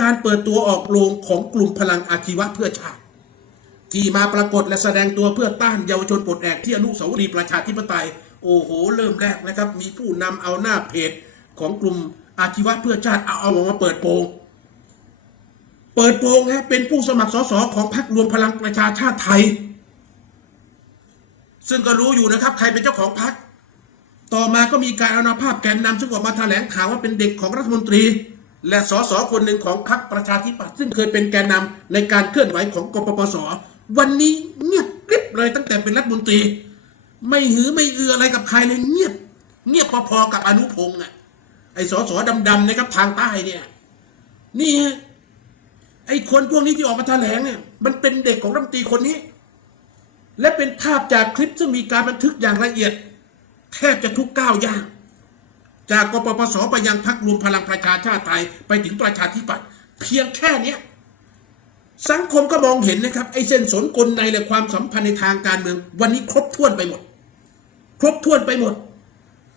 การเปิดตัวออกโรงของกลุ่มพลังอาชีวะเพื่อชาติ ที่มาปรากฏและแสดงตัวเพื่อต้านเยาวชนปลดแอกที่อนุสาวรีย์ประชาธิปไตย โอ้โห เริ่มแรกนะครับ มีผู้นำเอาหน้าเพจของกลุ่มอาชีวะเพื่อชาติเอาเอาออกมาเปิดโปงเปิดโปงฮะเป็นผู้สมัครสสของพรรครวมพลังประชาชาติไทย ซึ่งก็รู้อยู่นะครับ ใครเป็นเจ้าของพรรคต่อมาก็มีการเอาภาพแกนนำซึ่งออกมาแถลงข่าวว่าเป็นเด็กของรัฐมนตรี และสสคนหนึ่งของพรรคประชาธิปัตย์ซึ่งเคยเป็นแกนนำในการเคลื่อนไหวของกปปส วันนี้เงียบกริบเลยตั้งแต่เป็นรัฐมนตรี ไม่หือไม่อืออะไรกับใครเลยเงียบ เงียบพอๆกับอนุพงษ์อะไอ้สสดำๆนะครับทางใต้เนี่ย นี่ไอ้คนพวกนี้ที่ออกมาแถลงเนี่ย มันเป็นเด็กของรัฐมนตรีคนนี้ และเป็นภาพจากคลิปซึ่งมีการบันทึกอย่างละเอียด แทบจะทุกก้าวย่าง จากกปปสไปยังพักรวมพลังประชาชาติไทยไปถึงประชาธิปัตย์เพียงแค่เนี้สังคมก็มองเห็นนะครับไอ้เส้นสนกลในและความสัมพันธ์ในทางการเมือง วันนี้ครบถ้วนไปหมด ครบถ้วนไปหมด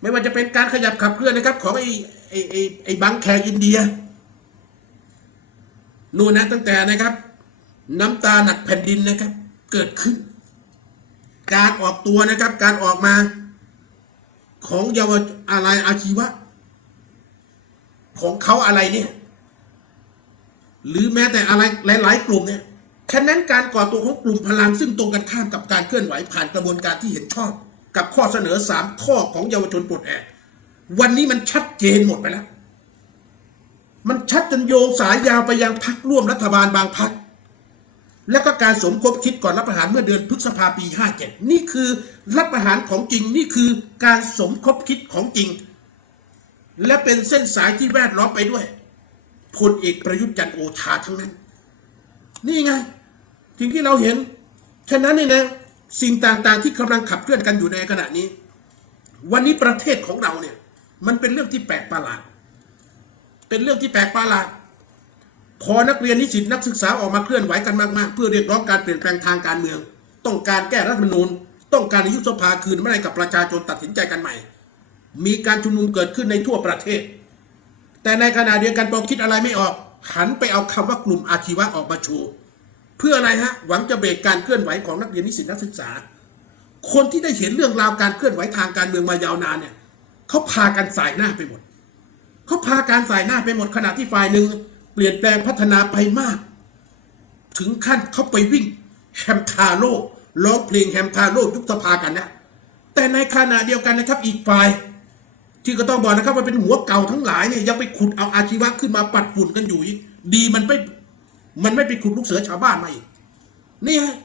ไม่ว่าจะเป็นการขยับขับเคลื่อนนะครับ ของไอ้ไอ้ไอ้ไอ้บังแคร์อินเดียนู่นนะตั้งแต่นะครับ น้ำตาหนักแผ่นดินนะครับ เกิดขึ้น การออกตัวนะครับ การออกมา ของเยาวชนอะไรอาชีวะ ของเขาอะไรเนี่ย หรือแม้แต่อะไรหลาย ๆ กลุ่มเนี่ยฉะนั้นการก่อตัวของกลุ่มพลังซึ่งตรงกันข้ามกับการเคลื่อนไหวผ่านกระบวนการที่เห็นชอบ กับข้อเสนอสามข้อของเยาวชนปลดแอกวันนี้มันชัดเจนหมดไปแล้ว มันชัดจนโยงสายยาวไปยังพักร่วมรัฐบาลบางพัก และก็การสมคบคิดก่อนรัฐประหารเมื่อเดือนพฤษภาปี 57 นี่คือรัฐประหารของจริงนี่คือการสมคบคิดของจริง และเป็นเส้นสายที่แวดล้อมไปด้วยพลเอกประยุทธ์จันทร์โอชาทั้งนั้น นี่ไงสิ่งที่เราเห็น ฉะนั้นนี่นะสิ่งต่างๆที่กำลังขับเคลื่อนกันอยู่ในขณะนี้ วันนี้ประเทศของเราเนี่ย มันเป็นเรื่องที่แปลกประหลาด เป็นเรื่องที่แปลกประหลาด พอนักเรียนนิสิตนักศึกษาออกมาเคลื่อนไหวกันมากๆ เพื่อเรียกร้องการเปลี่ยนแปลงทางการเมือง ต้องการแก้รัฐธรรมนูญ ต้องการอายุสภาคืนไม่ให้กับประชาชนตัดสินใจกันใหม่ มีการชุมนุมเกิดขึ้นในทั่วประเทศ แต่ในขณะเดียวกันพอคิดอะไรไม่ออก หันไปเอาคำว่ากลุ่มอาชีวะออกมาโชว์เพื่ออะไรฮะหวังจะเบรกการเคลื่อนไหวของนักเรียนนิสิตนักศึกษา คนที่ได้เห็นเรื่องราวการเคลื่อนไหวทางการเมืองมายาวนานเนี่ยเขาพากันสายหน้าไปหมดเขาพาการสายหน้าไปหมดขณะที่ฝ่ายหนึ่ง เปลี่ยนแปลงพัฒนาไปมาก ถึงขั้นเขาไปวิ่งแฮมทาโร่ร้องเพลงแฮมทาโร่ยุบสภากันนะ แต่ในขณะเดียวกันนะครับอีกฝ่าย ที่ก็ต้องบอกนะครับว่าเป็นหัวเก่าทั้งหลายเนี่ยยังไปขุดเอาอาชีวะขึ้นมาปัดฝุ่นกันอยู่อีกดีมันไม่มันไม่ไปขุดลูกเสือชาวบ้านมาอีกนี่ฮะ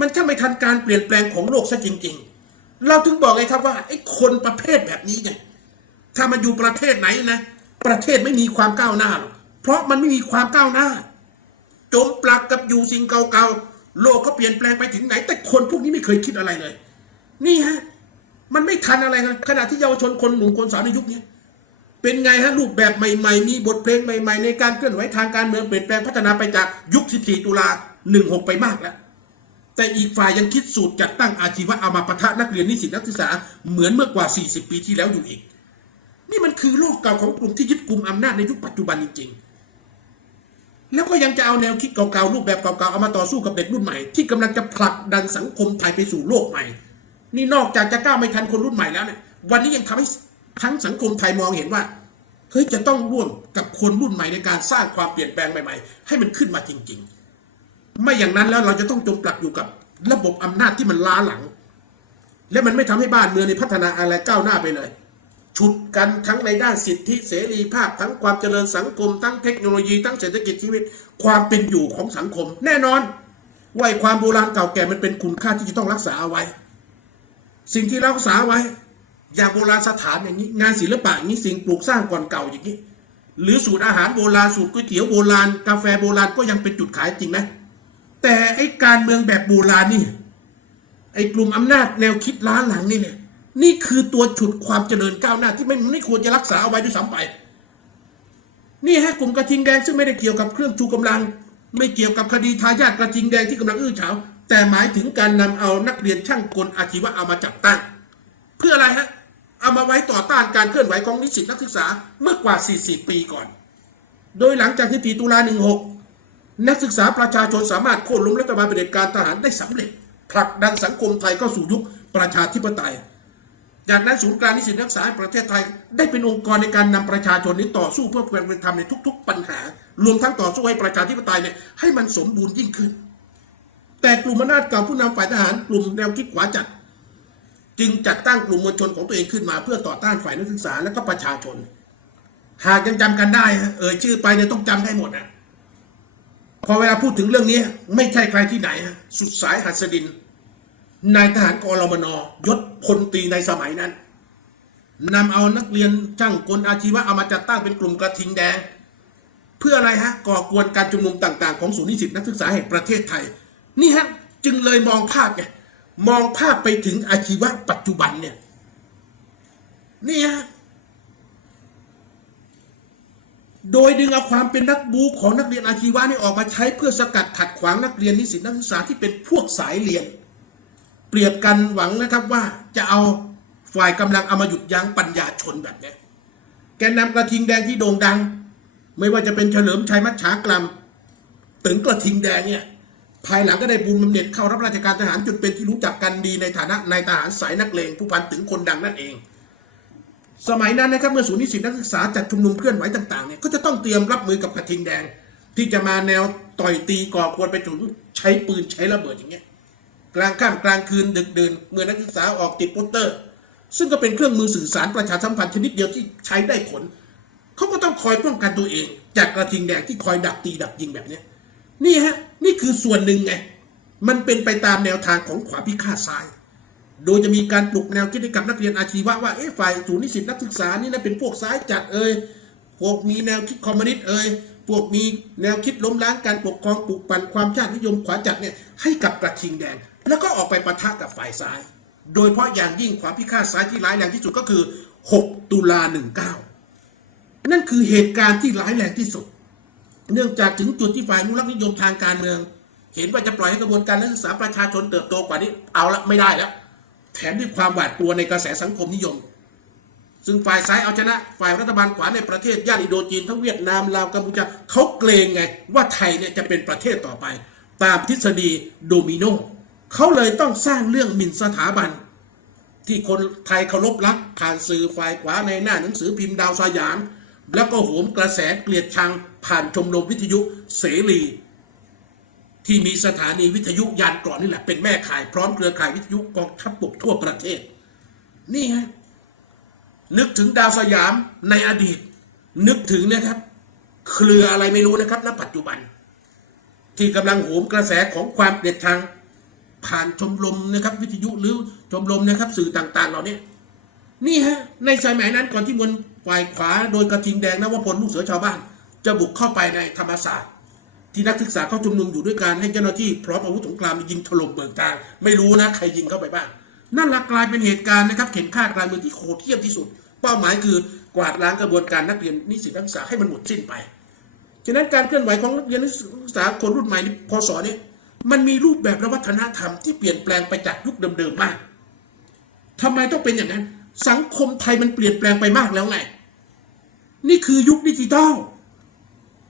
มันก็ไม่ทันการเปลี่ยนแปลงของโลกซะจริง ๆ เราถึงบอกไงครับว่าไอ้คนประเภทแบบนี้ไงถ้ามันอยู่ประเทศไหนนะ ประเทศไม่มีความก้าวหน้าหรอก เพราะมันไม่มีความก้าวหน้า จมปลักกับอยู่สิ่งเก่าๆ โลกก็เปลี่ยนแปลงไปถึงไหน แต่คนพวกนี้ไม่เคยคิดอะไรเลย นี่ฮะ มันไม่ทันอะไรนะขณะที่เยาวชนคนหนุ่มคนสาวในยุคนี้ เป็นไงฮะรูปแบบใหม่ๆ มีบทเพลงใหม่ๆ ในการเคลื่อนไหวทางการเมืองเปลี่ยนแปลงพัฒนาไปจากยุค 14 ตุลา 16 ไปมากแล้ว แต่อีกฝ่ายยังคิดสูตรจัดตั้งอาชีวะเอามาปะทะนักเรียนนิสิตนักศึกษาเหมือนเมื่อกว่า 40 ปีที่แล้วอยู่อีกนี่มันคือโลกเก่าของกลุ่มที่ยึดกลุ่มอำนาจในยุคปัจจุบันจริงๆ แล้วก็ยังจะเอาแนวคิดเก่าๆรูปแบบเก่าๆเอามาต่อสู้กับเด็กรุ่นใหม่ ที่กำลังจะผลักดันสังคมไทยไปสู่โลกใหม่ นี่นอกจากจะก้าวไม่ทันคนรุ่นใหม่แล้วเนี่ยวันนี้ยังทำให้ทั้งสังคมไทยมองเห็นว่าเฮ้ยจะต้องร่วมกับคนรุ่นใหม่ในการสร้างความเปลี่ยนแปลงใหม่ๆ ให้มันขึ้นมาจริง ๆ ไม่อย่างนั้นแล้วเราจะต้องจมปลักอยู่กับระบบอำนาจที่มันล้าหลัง และมันไม่ทำให้บ้านเมืองในพัฒนาอะไรก้าวหน้าไปเลย ฉุดกันทั้งในด้านสิทธิเสรีภาพ ทั้งความเจริญสังคม ทั้งเทคโนโลยีทั้งเศรษฐกิจชีวิต ความเป็นอยู่ของสังคม แน่นอนว่าไอ้ความโบราณเก่าแก่มันเป็นคุณค่าที่จะต้องรักษาเอาไว้ สิ่งที่รักษาไว้ อย่างโบราณสถานอย่างนี้ งานศิลปะอย่างนี้สิ่งปลูกสร้างก่อนเก่าอย่างนี้ หรือสูตรอาหารโบราณสูตรก๋วยเตี๋ยวโบราณกาแฟโบราณก็ยังเป็นจุดขายจริงไหมแต่ไอ้การเมืองแบบโบราณนี่ไอ้กลุ่มอำนาจแนวคิดล้าหลังนี่เนี่ย นี่คือตัวฉุดความเจริญก้าวหน้าที่ไม่ไม่ควรจะรักษาเอาไว้ด้วยซ้ำไป นี่ฮะกลุ่มกระทิงแดงซึ่งไม่ได้เกี่ยวกับเครื่องชูกำลัง ไม่เกี่ยวกับคดีทายาทกระทิงแดงที่กำลังอื้อฉาวแต่หมายถึงการนำเอานักเรียนช่างกลอาชีวะเอามาจับตั้ง เพื่ออะไรฮะเอามาไว้ต่อต้านการเคลื่อนไหวของนิสิตนักศึกษาเมื่อกว่า 40 ปีก่อน โดยหลังจากที่ตีตุลา 16 นักศึกษาประชาชนสามารถโค่นล้มรัฐบาลเผด็จการทหารได้สำเร็จผลักดันสังคมไทยเข้าสู่ยุคประชาธิปไตย จากนั้นศูนย์กลางนิสิตนักศึกษาประเทศไทย ได้เป็นองค์กรในการนำประชาชนนี้ต่อสู้เพื่อความเป็นธรรมในทุก ๆ ปัญหา รวมทั้งต่อสู้ให้ประชาธิปไตยเนี่ยให้มันสมบูรณ์ยิ่งขึ้น แต่กลุ่มอำนาจเก่าผู้นำฝ่ายทหารกลุ่มแนวคิดขวาจัด จึงจัดตั้งกลุ่มมวลชนของตัวเองขึ้นมา เพื่อต่อต้านฝ่ายนักศึกษาและก็ประชาชน หากยังจำกันได้เอ่ยชื่อไปเนี่ยต้องจำได้หมดนะพอเวลาพูดถึงเรื่องนี้ไม่ใช่ใครที่ไหนสุดสายหัสดิน นายทหารกรมนยศพลตรีในสมัยนั้นนำเอานักเรียนช่างกลอาชีวะเอามาจัดตั้งเป็นกลุ่มกระทิงแดง เพื่ออะไรฮะก่อกวนการชุมนุมต่าง ๆ ของศูนย์นิสิตนักศึกษาแห่งประเทศไทย นี่ฮะจึงเลยมองภาพไงมองภาพไปถึงอาชีวะปัจจุบันเนี่ยนี่ฮะโดยดึงเอาความเป็นนักบูของนักเรียนอาชีวะนี่ออกมาใช้เพื่อสกัดขัดขวางนักเรียนนิสิตนักศึกษาที่เป็นพวกสายเรียน เปรียบกันหวังนะครับว่าจะเอาฝ่ายกำลังเอามาหยุดยั้งปัญญาชนแบบนี้แกนนำกระทิงแดงที่โด่งดัง ไม่ว่าจะเป็นเฉลิมชัยมัชฉากรำถึงกระทิงแดงเนี่ยภายหลังก็ได้บุญบำเหน็จเข้ารับราชการทหารจนเป็นที่รู้จักกันดีในฐานะนายทหารสายนักเลงผู้พันถึงคนดังนั่นเอง สมัยนั้นนะครับเมื่อศูนย์นิสิตนักศึกษาจัดชุมนุมเคลื่อนไหวต่างๆเนี่ยก็จะต้องเตรียมรับมือกับกระทิงแดง ที่จะมาแนวต่อยตีก่อกวนไปถึงใช้ปืนใช้ระเบิดอย่างเงี้ย กลางค่ำกลางคืนดึกดื่นเมื่อนักศึกษาออกติดโปสเตอร์ ซึ่งก็เป็นเครื่องมือสื่อสารประชาสัมพันธ์ชนิดเดียวที่ใช้ได้ผลเขาก็ต้องคอยป้องกันตัวเอง จากกระทิงแดงที่คอยดักตีดักยิงแบบนี้นี่ฮะนี่คือส่วนหนึ่งไงมันเป็นไปตามแนวทางของขวาพิฆาตซ้าย โดยจะมีการปลุกแนวคิดให้กับนักเรียนอาชีวะว่าเอ๊ะฝ่ายศูนย์นิสิตนักศึกษานี่นะเป็นพวกซ้ายจัดเอ่ยพวกมีแนวคิดคอมมิวนิสต์เอ่ยพวกมีแนวคิดล้มล้างการปกครองปลุกปั่นความชาตินิยมขวาจัดเนี่ยให้กับกระทิงแดง แล้วก็ออกไปปะทะกับฝ่ายซ้าย โดยเฉพาะอย่างยิ่งความพิฆาตซ้ายที่ร้ายแรงที่สุดก็คือ 6 ตุลา 19 นั่นคือเหตุการณ์ที่ร้ายแรงที่สุด เนื่องจากถึงจุดที่ฝ่ายนุรักษ์นิยมทางการเมือง เห็นว่าจะปล่อยให้กระบวนการนักศึกษาประชาชนเติบโตกว่านี้ เอาละไม่ได้แล้ว แถมด้วยความหวาดกลัวในกระแสสังคมนิยม ซึ่งฝ่ายซ้ายเอาชนะ ฝ่ายรัฐบาลขวาในประเทศย่านอินโดจีนทั้งเวียดนามลาวกัมพูชาเขาเกรงไง ว่าไทยเนี่ยจะเป็นประเทศต่อไป ตามทฤษฎีโดมิโน เขาเลยต้องสร้างเรื่องหมิ่นสถาบัน ที่คนไทยเคารพรักผ่านสื่อฝ่ายขวาในหน้าหนังสือพิมพ์ดาวสยาม แล้วก็โหมกระแสเกลียดชังผ่านชมรมวิทยุเสรี ที่มีสถานีวิทยุยานกราะนี่แหละเป็นแม่ข่ายพร้อมเครือข่ายวิทยุกองทัพบกทั่วประเทศ นี่ฮะนึกถึงดาวสยามในอดีต นึกถึงนะครับ เครืออะไรไม่รู้นะครับณปัจจุบัน ที่กำลังโหมกระแสของความเกลียดชัง ผ่านชมรมนะครับวิทยุหรือชมรมนะครับสื่อต่างๆ เหล่านี้นี่ฮะในสมัยนั้นก่อนที่มวลฝ่ายขวาโดยกระทิงแดงนวพลลูกเสือชาวบ้าน จะบุกเข้าไปในธรรมศาสตร์ ที่นักศึกษาเข้าชุมนุมอยู่ด้วยการให้เจ้าหน้าที่พร้อมอาวุธสงครามยิงถล่มเบิกทาง ไม่รู้นะใครยิงเข้าไปบ้างนั่นละกลายเป็นเหตุการณ์นะครับเข็นฆ่ากลางเมืองที่โหดเหี้ยมที่สุด เป้าหมายคือกวาดล้างกระบวนการนักเรียนนิสิตนักศึกษาให้มันหมดสิ้นไป ฉะนั้นการเคลื่อนไหวของนักเรียนนักศึกษาคนรุ่นใหม่พศนี้ มันมีรูปแบบและวัฒนธรรมที่เปลี่ยนแปลงไปจากยุคเดิมๆมากทำไมต้องเป็นอย่างนั้น สังคมไทยมันเปลี่ยนแปลงไปมากแล้วไง นี่คือยุคดิจิทัล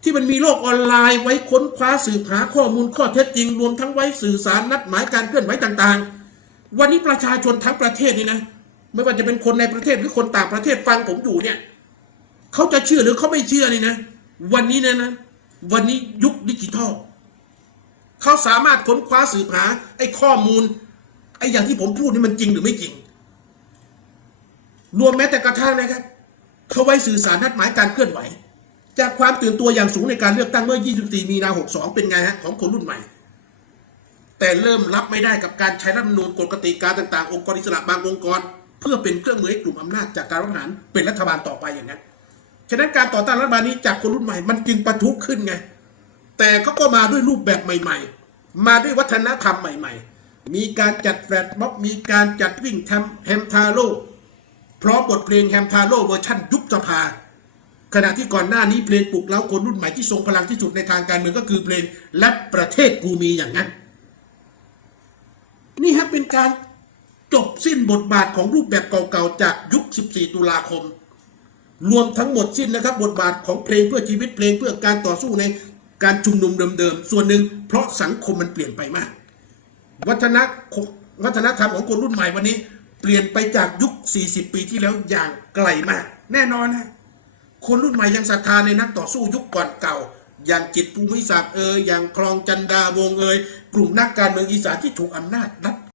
ที่มันมีโลกออนไลน์ไว้ค้นคว้าสืบหาข้อมูลข้อเท็จจริง รวมทั้งไว้สื่อสารนัดหมายการเคลื่อนไหวต่างๆ วันนี้ประชาชนทั้งประเทศนี่นะ ไม่ว่าจะเป็นคนในประเทศหรือคนต่างประเทศฟังผมอยู่เนี่ยเขาจะเชื่อหรือเขาไม่เชื่อนี่นะ วันนี้นะนะ วันนี้ยุคดิจิทัล เขาสามารถค้นคว้าสืบหา ไอ้ข้อมูล ไอ้อย่างที่ผมพูดนี่มันจริงหรือไม่จริง รวมแม้แต่กระทั่งนะครับ เขาไว้สื่อสารนัดหมายการเคลื่อนไหว จากความตื่นตัวอย่างสูงในการเลือกตั้งเมื่อ 24 มีนา 62 เป็นไงฮะของคนรุ่นใหม่ แต่เริ่มรับไม่ได้กับการใช้รัฐมนูญกฎกติกาต่างๆ องค์กรอิสระบางองค์กร เพื่อเป็นเครื่องมือให้กลุ่มอำนาจจากการรัฐประหารเป็นรัฐบาลต่อไปอย่างนั้น ฉะนั้นการต่อต้านรัฐบาลนี้จากคนรุ่นใหม่มันจึงประทุขึ้นไง แต่เขาก็มาด้วยรูปแบบใหม่ ๆ มาด้วยวัฒนธรรมใหม่ ๆ มีการจัดแฟลตม็อบมีการจัดวิ่งแทมแฮมทาโร่พร้อมบทเพลงแฮมทาโร่เวอร์ชันยุบสภา ขณะที่ก่อนหน้านี้เพลงปลุกเร้าคนรุ่นใหม่ที่ทรงพลังที่สุดในทางการเมืองก็คือเพลงและประเทศกูมีอย่างนั้น นี่ฮะเป็นการจบสิ้นบทบาทของรูปแบบเก่าๆจากยุค 14 ตุลาคม รวมทั้งหมดสิ้นนะครับ บทบาทของเพลงเพื่อชีวิตเพลงเพื่อการต่อสู้ใน การชุมนุมเดิมๆ ส่วนหนึ่งเพราะสังคมมันเปลี่ยนไปมาก วัฒนวัฒนธรรมของคนรุ่นใหม่วันนี้ เปลี่ยนไปจากยุค 40 ปีที่แล้วอย่างไกลมาก แน่นอนนะคนรุ่นใหม่ยังศรัทธาในนักต่อสู้ยุคก่อนเก่า อย่างจิตภูมิศักดิ์เอยอย่างคลองจันดาวงเอยกลุ่มนักการเมืองอีสานที่ถูกอำนาจรัฐ